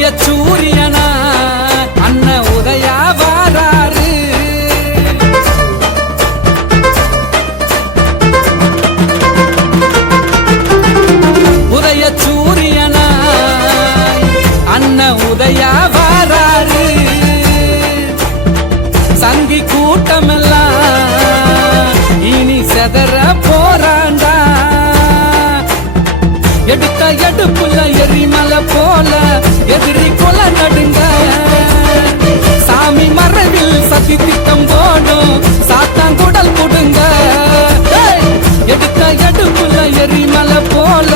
உதய சூரியனா அண்ணன் உதயா வாராரு. உதய சூரியனா அண்ணன் உதயா வாராரு. சங்கி கூட்டமெல்லாம் இனி செதற போறாண்டா. எடுத்த எடுப்புல எரிமலை போல எதிரி கொல நடுங்க. சாமி மறைவில் சதி திட்டம் போடும் சாத்தாங்குடல் கொடுங்க. எடுத்த எடுப்புல எரிமலை போல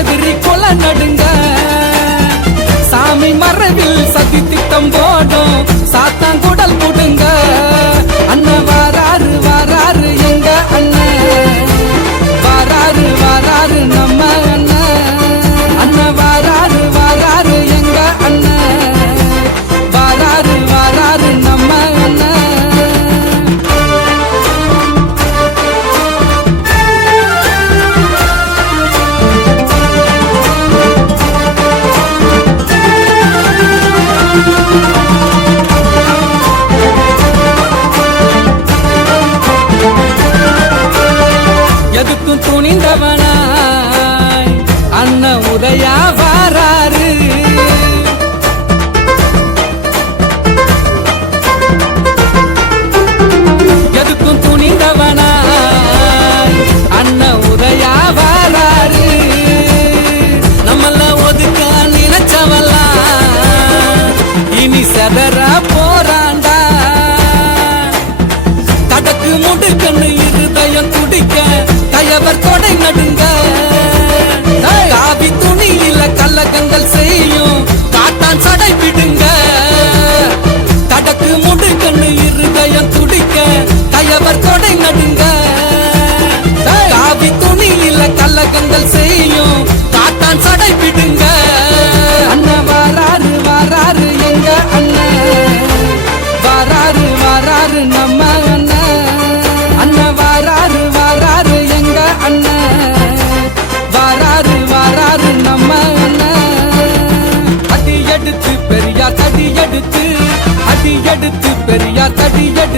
எதிரி கொல நடுங்க. சாமி மறைவில் சதி திட்டம் போடும் சாத்தாங்குடல் கொடுங்க. அண்ணன் வாராரு வாராரு எங்க அண்ணன் வாராரு வாராரு நம்ம அண்ணன். அண்ணன் வாராரு வாராரு எங்க அண்ணன் வாராரு வாராரு நம்ம அண்ணன். எதுக்கும் துணிந்தவனாய் அண்ணன் உதயா வாராரு. எதுக்கும் துணிந்தவனாய் அண்ணன் உதயா வாராரு. நம்மள ஒதுக்க நினைச்சவெல்லாம் இனி செதற போறாண்டா. தடக்கு முடுக்கன்னு இருதயம் துடிக்க கயவர் தொடை நடுங்க. காவி துணியில கல்லகங்கள் செய்யும் காட்டான் சடை விடுங்க. தடக்கு முடுக்கன்னு இருதயம் துடிக்க கயவர் தொடை நடுங்க. காவி துணியில கல்லகங்கள் செய்யும் காட்டான் சடை விடுங்க. அண்ணன் வாராரு வாராரு எங்க அண்ணன் வாராரு வாராரு நம்ம அண்ணன். அண்ணன் வாராரு வாராரு எங்க அண்ணன் வாராரு வாராரு நம்ம அண்ணன். அடி எடுத்து பெரியார் தடி எடுத்து அடி எடுத்து பெரியார் தடி எடுத்து